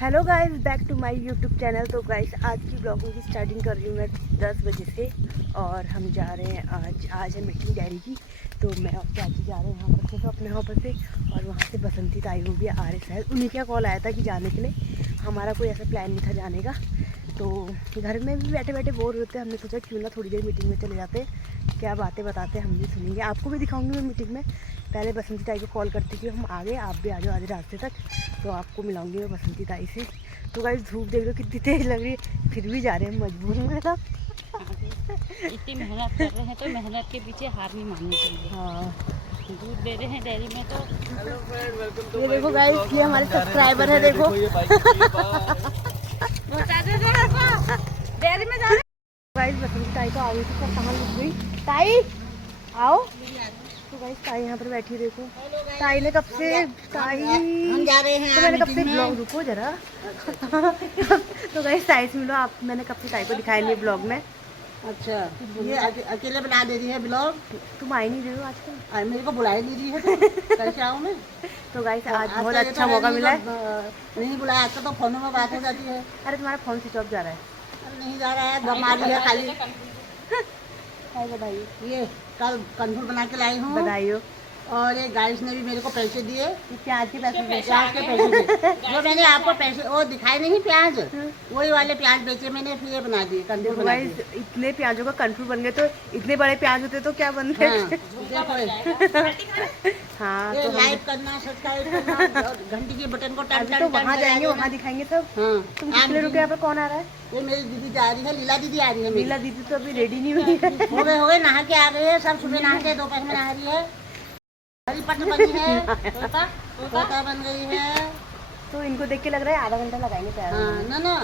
Hello guys, back to my YouTube channel. तो guys आज की ब्लॉगिंग की स्टार्टिंग कर रही हूँ मैं 10 बजे से। और हम जा रहे हैं आज है मीटिंग डैडी की। तो मैं और चाची जा रहे हैं यहाँ पर से, तो अपने यहाँ पर से। और वहाँ से बसंती ताई वो भी आ रहे शायद, उन्हीं का कॉल आया था कि जाने के लिए। हमारा कोई ऐसा प्लान नहीं था जाने का। तो घर में भी बैठे बैठे बोर होते हैं, हमने सोचा क्यों ना थोड़ी देर मीटिंग में चले जाते, क्या बातें बताते हम भी सुनेंगे, आपको भी दिखाऊंगी मैं मीटिंग में। पहले बसंती ताई को कॉल करती थी हम आ गए, आप भी आ जाओ आधे रास्ते तक, तो आपको मिलाऊंगी मैं बसंती ताई से। तो गाइस धूप देख लो कितनी तेज लग रही है, फिर भी जा रहे हैं मजबूर में ना। इतनी मेहनत कर रहे हैं तो मेहनत के पीछे हार नहीं माननी चाहिए। हाँ, दूध दे रहे हैं डेयरी में तो ये देखो गाइस, ये हमारे सब्सक्राइबर है, देखो डेयरी में जा रहे गाइस। बसंती ताई तो आ गई थी, पर कहाँ लुक गई ताई, आओ। तो गाइस ताई यहाँ पर बैठी, देखो ताई ने कब से ताई हम जा रहे हैं। तो मैंने कब से ब्लॉग, रुको जरा। तो गाइस ताई से मिलो आप, मैंने कब से ताई को दिखाया नहीं ब्लॉग में। अच्छा, ये अकेले बना दे रही है ब्लॉग। तुम आई नहीं रही हो आजकल, मेरे को बुला ही नहीं रही है तो कैसे आऊँ मैं। तो गाइस आज बहुत अच्छा मौका मिला है। नहीं बुलाया, आज तो फोनों में बात हो जाती है। अरे तुम्हारा फोन स्विच ऑफ जा रहा है। अरे नहीं जा रहा है, दम आ रही है खाली। बताइए, ये कल कन्फूल बना के लाई हूँ। बधाई हो। और ये गाइस ने भी मेरे को पैसे दिए, प्याज के पैसे प्याज के पैसे दिए। जो मैंने आपको पैसे वो दिखाए नहीं प्याज, वही वाले प्याज बेचे मैंने, फिर ये बना दिए कन्फूल बना दिए। इतने प्याजों का कंट्रोल बन गए, तो इतने बड़े प्याज होते तो क्या बनते। हाँ, ये तो लाइक करना, सब्सक्राइब करना, और घंटी के बटन को टन तो वहाँ जाएंगे, वहाँ दिखाएंगे सब। हाँ, तुम कितने रुके, यहाँ पर कौन आ रहा है? ये मेरी दीदी जा रही है, लीला दीदी आ रही है। लीला दीदी तो अभी रेडी नहीं हुई है। हो गए नहा के आ गए हैं सब, सुबह नहा के दोपहर में नहा रही है। हरी पट बनी है, तोता बन गई है। तो इनको देख के लग रहा है आधा घंटा लगाएंगे पैर में। हाँ, ना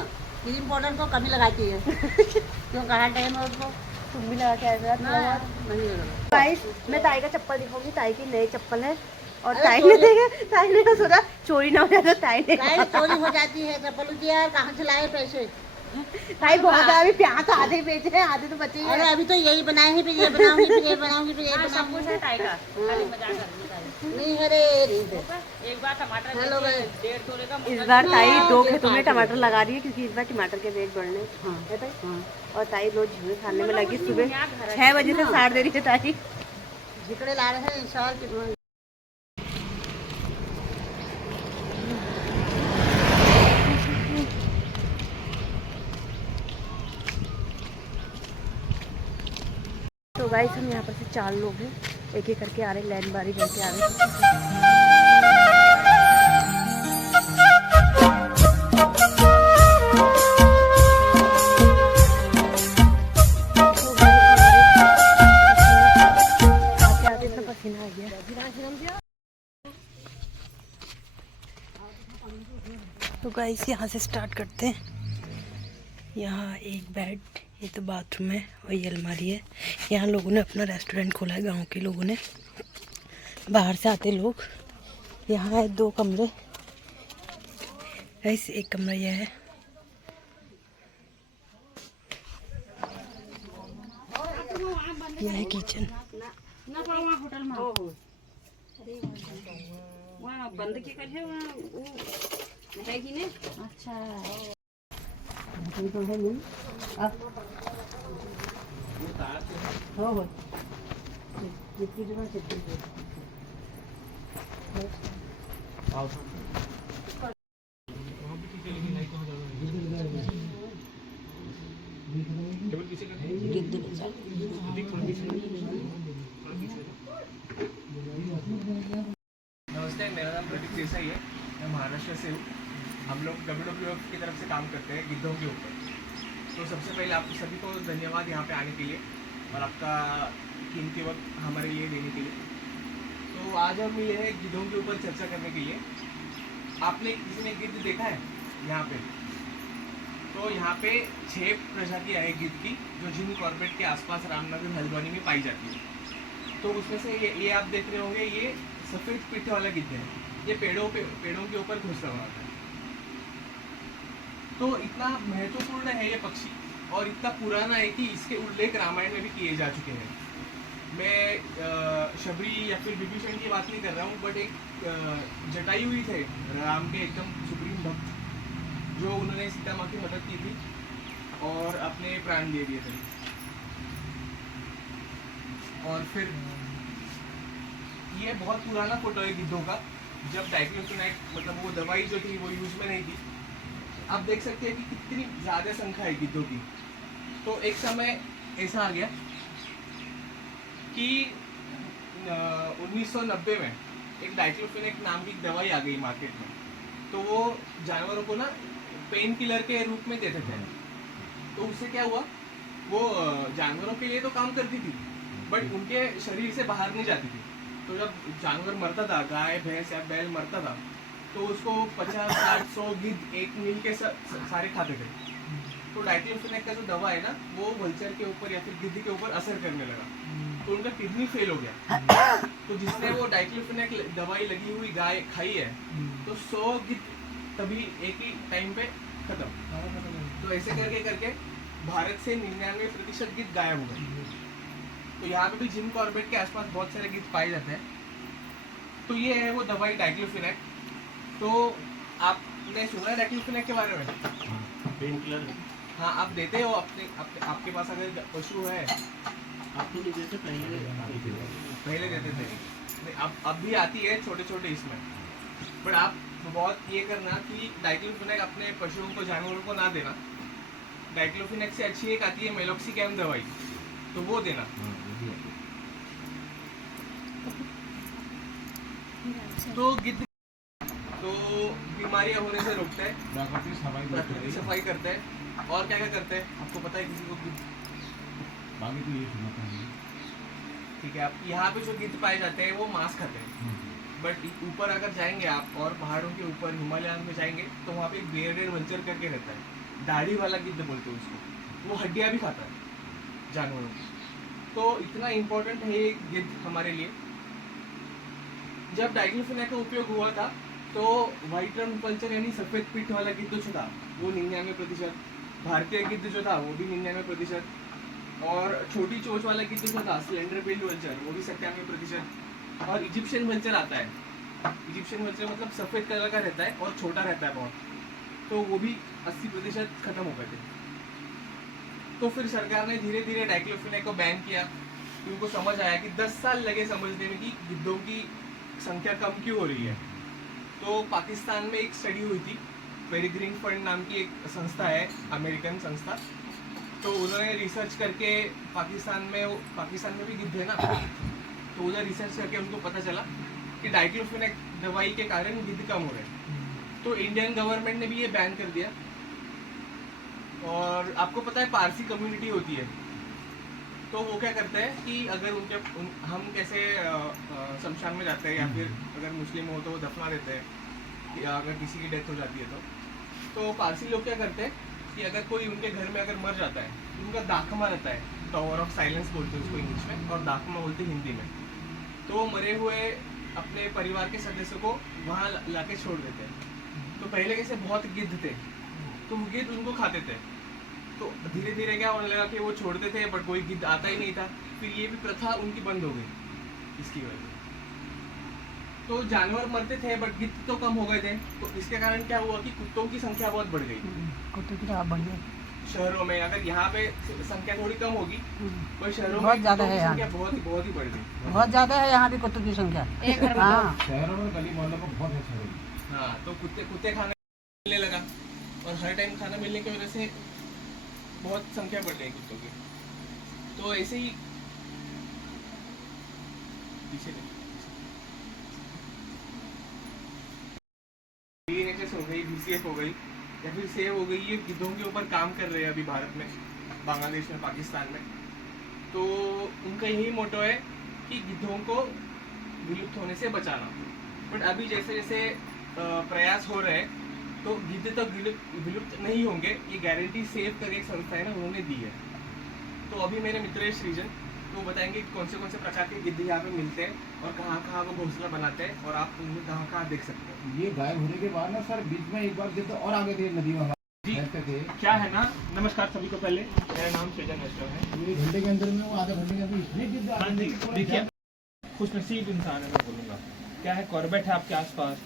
क्रीम पाउडर को कमी लगाती है। क्यों कहा टाइम है उसको, तुम भी लगा के आए थे ना नहीं लगा। गाइस मैं ताई का चप्पल दिखाऊंगी, ताई की नई चप्पल है। और अरे ताई ने देखा, ताई ने सोचा चोरी ना हो जाए, तो ताई ने गाइस चोरी हो जाती है चप्पल की यार, कहाँ से लाए पैसे। ताई बहुत अभी प्याज तो आधे बेचे हैं, आधे तो बचे ही अरे हैं। अभी तो यही बनाए हैं, फिर ये बनाऊंगी, फिर ये बनाऊंगी, फिर ये सब कुछ है बनाऊंगी। ताई का, खाली मजाक कर रही नहीं अरे एक बार टमाटर हेलो बेचे, गाइस। 1.5 तोले का इस बार ताई हाँ, 2 ये खेतों में बात है। टमाटर लगा रही है, क्योंकि इस बार टमाटर के रेट बढ़ने हाँ, है ताई। हाँ। और ताई रोज झींगे खाने में लगी, सुबह यहाँ घर 6 बजे से साड़ दे रही है ताई। झिकड़े ला रहे हैं इस साल कितना। तो गाइस हम यहाँ पर से 4 लोग हैं, एक एक करके आ रहे, लाइन बारी करके आ रहे। आते इतना पसीना आ गया। तो गाइस यहाँ से स्टार्ट करते हैं। यहाँ एक बेड, ये तो बाथरूम है, और ये अलमारी है। यहाँ लोगों ने अपना रेस्टोरेंट खोला है, गांव के लोगों ने, बाहर से आते लोग। यहाँ है 2 कमरे, ऐसे एक कमरा यह है। यह है किचन। होटल में वहाँ बंद की कर है, वहाँ है कि नहीं। अच्छा नमस्ते, मेरा नाम प्रदीप देसाई है, मैं महाराष्ट्र से हूँ। हम लोग WWF की तरफ से काम करते हैं गिद्धों के ऊपर। तो सबसे पहले आप सभी को धन्यवाद यहाँ पे आने के लिए और आपका कीमती वक्त हमारे लिए देने के लिए। तो आज हम ये है गिद्धों के ऊपर चर्चा करने के लिए। आपने किसी ने गिद्ध देखा है यहाँ पे? तो यहाँ पे 6 प्रजातियाँ हैं गिद्ध की, जो जिम कॉर्बेट के आसपास रामनगर हल्द्वानी में पाई जाती है। तो उसमें से ये आप देख रहे होंगे, ये सफ़ेद पीठे वाला गिद्ध है। ये पेड़ों के ऊपर घोंसला बनाता है। तो इतना महत्वपूर्ण है ये पक्षी, और इतना पुराना है कि इसके उल्लेख रामायण में भी किए जा चुके हैं। मैं शबरी या फिर विभीषण की बात नहीं कर रहा हूँ, बट एक जटायु ही थे राम के एकदम सुप्रीम भक्त, जो उन्होंने सीता माँ की मदद की थी और अपने प्राण दे दिए थे। और फिर ये बहुत पुराना फोटो है गिद्धों का, जब डाइक्लोफिनेक मतलब वो दवाई जो थी वो यूज में नहीं थी। आप देख सकते हैं कि कितनी ज़्यादा संख्या है गिद्धों की। तो एक समय ऐसा आ गया कि 1990 में एक डाइक्लोफिनेक नाम की दवाई आ गई मार्केट में। तो वो जानवरों को ना पेन किलर के रूप में देते थे। तो उससे क्या हुआ, वो जानवरों के लिए तो काम करती थी बट उनके शरीर से बाहर नहीं जाती थी। तो जब जानवर मरता था, गाय भैंस या बैल मरता था, तो उसको 50, 60, 100 गिद्ध एक मिल के सारे खाते थे। तो डाइक्लोफिनेक का जो दवा है ना, वो वल्चर के ऊपर या फिर गिद्ध के ऊपर असर करने लगा। तो उनका किडनी फेल हो गया। तो जिसने वो डाइक्लोफिनेक दवाई लगी हुई गाय खाई है, तो 100 गिद्ध तभी एक ही टाइम पे खत्म। तो ऐसे करके करके भारत से 99% गिद्ध गायब हो गए। तो यहाँ पे भी जिम कॉर्बेट के आसपास बहुत सारे गिद्ध पाए जाते हैं। तो ये है वो दवाई डाइक्लोफिनेक। तो आपने सुना है डाइक्लोफिनेक के बारे में? पेन किलर हाँ, आप देते हो आपके पास अगर पशु है? आपको भी जैसे पहले देते थे, नहीं, अब भी आती है छोटे छोटे इसमें। बट आप बहुत ये करना कि डाइक्लोफिनेक अपने पशुओं को, जानवरों को ना देना। डाइक्लोफिनेक से अच्छी एक आती है मेलोक्सिकैम दवाई, तो वो देना। तो गिद्ध तो बीमारियां होने से रोकते हैं, प्राकृतिक सफाई करते हैं। और क्या क्या करते हैं आपको पता है किसी को? गिद्ध ठीक है, आप यहाँ पे जो गिद्ध पाए जाते हैं वो मांस खाते हैं। बट ऊपर अगर जाएंगे आप और पहाड़ों के ऊपर हिमालय में जाएंगे तो वहाँ पे एक बेयरडेड वल्चर करके रहता है, दाढ़ी वाला गिद्ध बोलते हैं उसको। वो हड्डियाँ भी खाता है जानवरों की। तो इतना इम्पोर्टेंट है ये गिद्ध हमारे लिए। जब डाइक्लोफिनेक का उपयोग हुआ था तो व्हाइट रंग वल्चर यानी सफ़ेद पीठ वाला गिद्ध जो था वो 99%, भारतीय गिद्ध जो था वो भी 99%, और छोटी चोंच वाला गिद्ध जो था स्लेंडर बिल्ड वल्चर वो भी 97%, और इजिप्शियन वल्चर आता है। इजिप्शियन वल्चर मतलब सफ़ेद कलर का रहता है और छोटा रहता है बहुत, तो वो भी 80% खत्म हो गए थे। तो फिर सरकार ने धीरे धीरे डाइक्लोफिनेक को बैन किया। उनको समझ आया कि 10 साल लगे समझने में कि गिद्धों की संख्या कम क्यों हो रही है। तो पाकिस्तान में एक स्टडी हुई थी, पेरिग्रीन फंड नाम की एक संस्था है, अमेरिकन संस्था। तो उन्होंने रिसर्च करके पाकिस्तान में भी गिद्ध है ना, तो उधर रिसर्च करके उनको पता चला कि डाइक्लोफिनेक दवाई के कारण गिद्ध कम हो रहे हैं। तो इंडियन गवर्नमेंट ने भी ये बैन कर दिया। और आपको पता है पारसी कम्युनिटी होती है, तो वो क्या करते हैं कि अगर हम कैसे शमशान में जाते हैं या फिर अगर मुस्लिम हो तो वो दफना देते हैं या अगर किसी की डेथ हो जाती है तो पारसी लोग क्या करते हैं कि अगर कोई उनके घर में अगर मर जाता है तो उनका दाखमा रहता है, टावर ऑफ साइलेंस बोलते हैं उसको इंग्लिश में, और दाखमा बोलते हैं हिंदी में। तो वो मरे हुए अपने परिवार के सदस्यों को वहाँ लाके छोड़ देते हैं। तो पहले कैसे बहुत गिद्ध थे तो वो गिद्ध उनको खाते थे। तो धीरे धीरे क्या होने लगा कि वो छोड़ते थे बट कोई गिद्ध आता ही नहीं था। फिर ये भी प्रथा उनकी बंद हो गई इसकी वजह से। तो जानवर मरते थे बट गिद्ध तो कम हो गए थे। तो इसके कारण क्या हुआ कि कुत्तों की संख्या बहुत बढ़ गई। कुत्तों की बढ़ गई शहरों में, अगर यहाँ पे संख्या थोड़ी कम होगी पर शहरों बहुत में ज्यादा कुत्तों है की यहाँ। संख्या बहुत ही बढ़ गई। बहुत ज्यादा है यहाँ भी कुत्तों की संख्या। एक घर में हाँ शहरों में गली मोहल्लों में बहुत है शहरों। हाँ, तो कुत्ते खाना मिलने लगा और हर टाइम खाना मिलने की वजह से बहुत संख्या बढ़ गई कुत्तों की। तो ऐसे ही पीछे BNHS हो गई, BCF हो गई या फिर सेव हो गई, ये गिद्धों के ऊपर काम कर रहे हैं अभी भारत में, बांग्लादेश में, पाकिस्तान में। तो उनका यही मोटो है कि गिद्धों को विलुप्त होने से बचाना। बट अभी जैसे जैसे प्रयास हो रहे हैं तो गिद्ध तक विलुप्त नहीं होंगे, ये गारंटी सेव करके एक संस्था है ना उन्होंने दी है। तो अभी मेरे मित्र है सृजन, तो बताएंगे कौन से प्रकार के गिद्ध यहाँ पे मिलते हैं और कहाँ कहाँ वो घोंसला बनाते हैं और आप उन्हें कहाँ कहाँ देख सकते हैं। ये गायब होने के बाद ना सर बीच में एक बार गिद्ध और आगे थे नदी में जी थे। क्या है ना, नमस्कार सभी को। पहले मेरा नाम सृजन मिश्रा है। ये घंटे के अंदर में वो आधे घंटे के अंदर इतने गिद्ध हाँ जी, देखिए खुशनसीब इंसान है मैं बोलूँगा। क्या है, कॉर्बेट है आपके आसपास,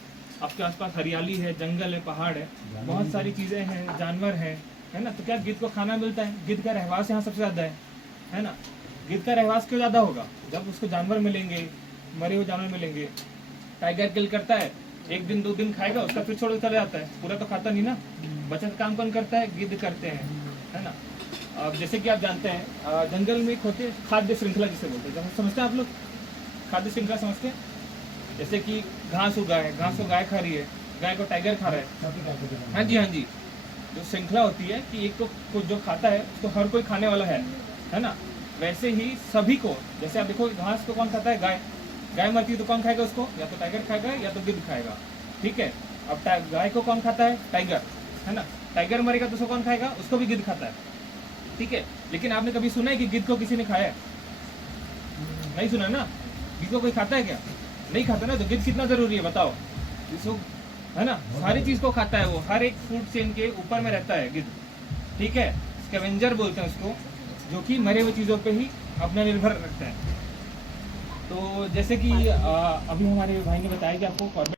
आपके आसपास हरियाली है, जंगल है, पहाड़ है, बहुत सारी चीज़ें हैं, जानवर हैं, है ना। तो क्या गिद्ध को खाना मिलता है? गिद्ध का रहवास यहाँ सबसे ज़्यादा है ना। गिद्ध का रहवास क्यों ज़्यादा होगा? जब उसको जानवर मिलेंगे, मरे हुए जानवर मिलेंगे। टाइगर किल करता है, 1 दिन 2 दिन खाएगा, उसका फिर छोड़ के चला जाता है, पूरा तो खाता नहीं ना। बचत काम कौन करता है? गिद्ध करते हैं, है ना। अब जैसे कि आप जानते हैं जंगल में एक होती है खाद्य श्रृंखला जिसे बोलते हैं, जब समझते हैं आप लोग खाद्य श्रृंखला समझते हैं? जैसे कि घास उगा है, घास को गाय खा रही है, गाय को टाइगर खा रहा है। हाँ जी। जो श्रृंखला होती है कि एक को जो खाता है उसको हर कोई खाने वाला है ना। वैसे ही सभी को, जैसे आप देखो घास को कौन खाता है? गाय मरती है तो कौन खाएगा उसको? या तो टाइगर खाएगा या तो गिद्ध खाएगा, ठीक है। अब गाय को कौन खाता है? टाइगर, है ना। टाइगर मरेगा तो उसको कौन खाएगा? उसको भी गिद्ध खाता है, ठीक है। लेकिन आपने कभी सुना है कि गिद्ध को किसी ने खाया है? नहीं सुना ना। गिद्ध को कोई खाता है क्या? नहीं खाता ना। तो गिद्ध कितना जरूरी है बताओ? इसको, है ना, सारी चीज को खाता है वो, हर एक फूड चेन के ऊपर में रहता है गिद्ध, ठीक है। स्कैवेंजर बोलते हैं उसको, जो कि मरे हुए चीजों पे ही अपना निर्भर रखता है। तो जैसे कि अभी हमारे भाई ने बताया कि आपको कॉर्बेट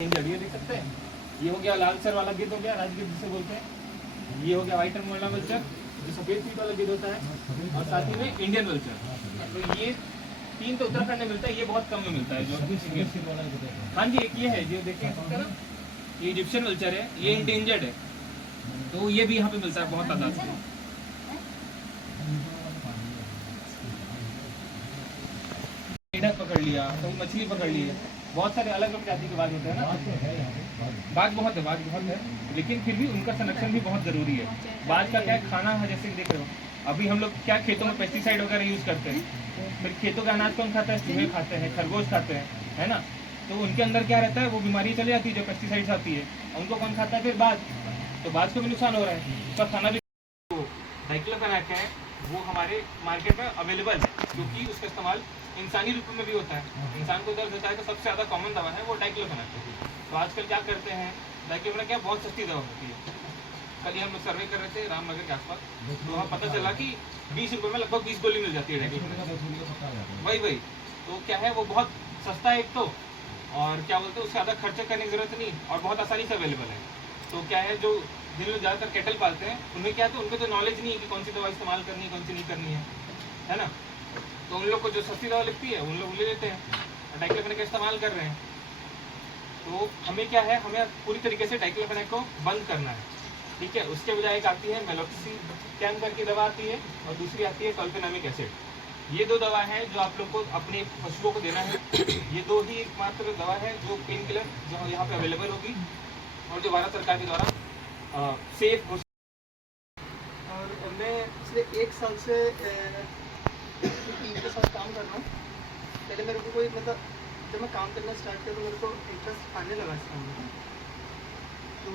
ये देख सकते हैं, ये हो गया लाल सर वाला गिद्ध हो गया, राजगिद्ध जिसे बोलते हैं। ये हो गया व्हाइट मोला वल्चर, जो सफेद फीट वाला गिद्ध होता है, और साथ ही में इंडियन वल्चर। तो ये 3 तो उत्तराखंड में मिलता है, ये बहुत कम में मिलता है। जो हाँ जी, एक ये है जो देखिए ये इजिप्शियन वल्चर है, ये इंडेंजर्ड है, तो ये भी यहाँ पे मिलता है बहुत तादाद में। मेढक पकड़ लिया, कभी मछली पकड़ ली है, बहुत सारे अलग अलग जाति के बाघ होते हैं ना। बाघ बहुत है, लेकिन फिर भी उनका संरक्षण भी बहुत जरूरी है। बाघ का क्या खाना है, जैसे देख रहे हो अभी हम लोग क्या खेतों में पेस्टिसाइड वगैरह यूज करते हैं, फिर खेतों का अनाज कौन खाता है? चूहे खाते हैं, खरगोश खाते हैं, है ना। तो उनके अंदर क्या रहता है? वो बीमारी चली जाती है जो पेस्टिसाइड्स आती है, उनको कौन खाता है? फिर बाघ। तो बाघ को भी नुकसान हो रहा है, उसका खाना भी। डाइक्लोफेनाक है वो हमारे मार्केट में अवेलेबल है, क्योंकि उसका इस्तेमाल इंसानी रूप में भी होता है। इंसान को दर्द होता है तो सबसे ज़्यादा कॉमन दवा है वो डाइक्लोफेनाक है। तो आजकल क्या करते हैं, डाइक्लोफेनाक क्या बहुत सस्ती दवा होती है। कल हम लोग सर्वे कर रहे थे रामनगर के आसपास, तो हमें पता चला कि 20 रुपये में लगभग 20 गोली मिल जाती है डाइक्लोफेनाक। वही तो क्या है, वो बहुत सस्ता है एक तो, और क्या बोलते हैं उससे ज़्यादा खर्चा करने की जरूरत नहीं, और बहुत आसानी से अवेलेबल है। तो क्या है, जो जिन लोग ज़्यादातर कैटल पालते हैं उनमें क्या है, तो उनको तो नॉलेज नहीं है कि कौन सी दवा इस्तेमाल करनी है, कौन सी नहीं करनी है ना। तो उन लोग को जो सस्ती दवा लगती है उन लोग ले लेते हैं और डाइक्लोफेनाक का इस्तेमाल कर रहे हैं। तो हमें क्या है, हमें पूरी तरीके से डाइक्लोफेनाक को बंद करना है, ठीक है। उसके बजाय एक आती है मेलोक्सिकैम करके दवा आती है, और दूसरी आती है सल्फेनामिक एसिड। ये 2 दवा हैं जो आप लोग को अपने पशुओं को देना है। ये 2 ही एकमात्र दवा है जो पेन किलर जो यहाँ पे अवेलेबल होगी, और जो भारत सरकार के द्वारा सेफ हो। और मैं पिछले 1 साल से टीम के साथ काम कर रहा हूँ। पहले मेरे को कोई मतलब जब मैं काम करना स्टार्ट किया तो मेरे को इंटरेस्ट आने लगा इस काम में। तो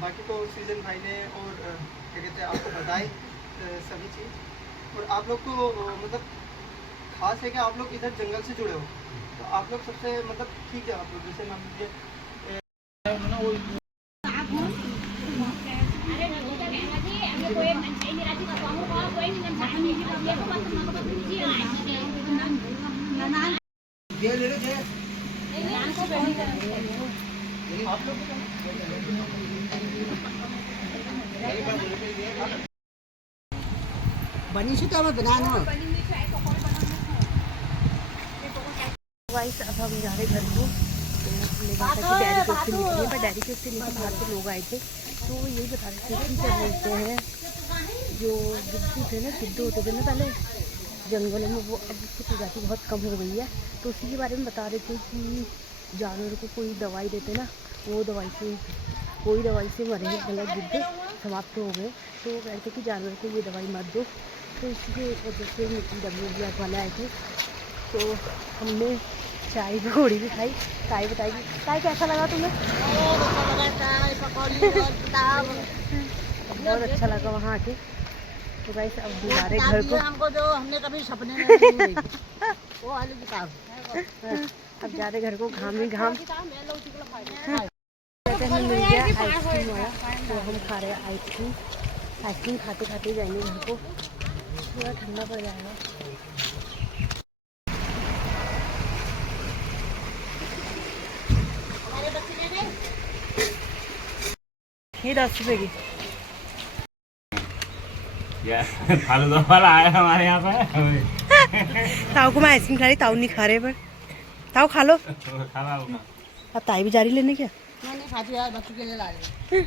बाकी तो सीजन भाई ने और क्या कहते हैं आपको बताए सभी चीज़। और आप लोग को मतलब खास है कि आप लोग इधर जंगल से जुड़े हो, तो आप लोग सबसे मतलब ठीक है। आप लोग जैसे मान लीजिए बनी सी तो बनाना गाइस अब हम जा रहे घर को। तो हमने कहा था कि डैडी को से निकलिए, पर डैडी के से नीचे बाहर से लोग आए थे, तो यही बता रहे थे कि क्या बोलते हैं, जो गिद्ध थे ना, गिद्ध होते थे ना पहले जंगलों में, वो अब उसकी प्रजाति बहुत कम हो गई है। तो उसी के बारे में बता रहे थे कि जानवर को कोई दवाई देते ना, वो कोई दवाई से मरे हैं, मतलब गिद्ध समाप्त हो गए। तो वो कहते कि जानवर को ये दवाई मत दो। तो इसी वजह से WWF वाले आए थे। तो हमने चाय पकौड़ी भी खाई। चाय बताएगी, चाय कैसा लगा तुम्हें? बहुत अच्छा लगा वहाँ आके। तो गाइस अब दोबारा घर को, हमको जो हमने कभी सपने में नहीं देखी वो वाली किताब। अब जा रहे घर को, घाम ही घाम। हमें मिल गया आइसक्रीम वाला, तो हम खा रहे हैं आइसक्रीम। आइसक्रीम खाते खाते जाएंगे घर को, थोड़ा ठंडा पड़ जाएगा। ये 10 रुपए की। फालूदा वाला आया हमारे यहाँ पे। ताऊ को मैं आइसक्रीम खा रही, ताऊ नहीं खा रहे, पर ताऊ खा लो। खाना होगा। अब ताई भी जा रही लेने क्या? मैं नहीं खाती यार, बच्चों के लिए ला रही हूँ।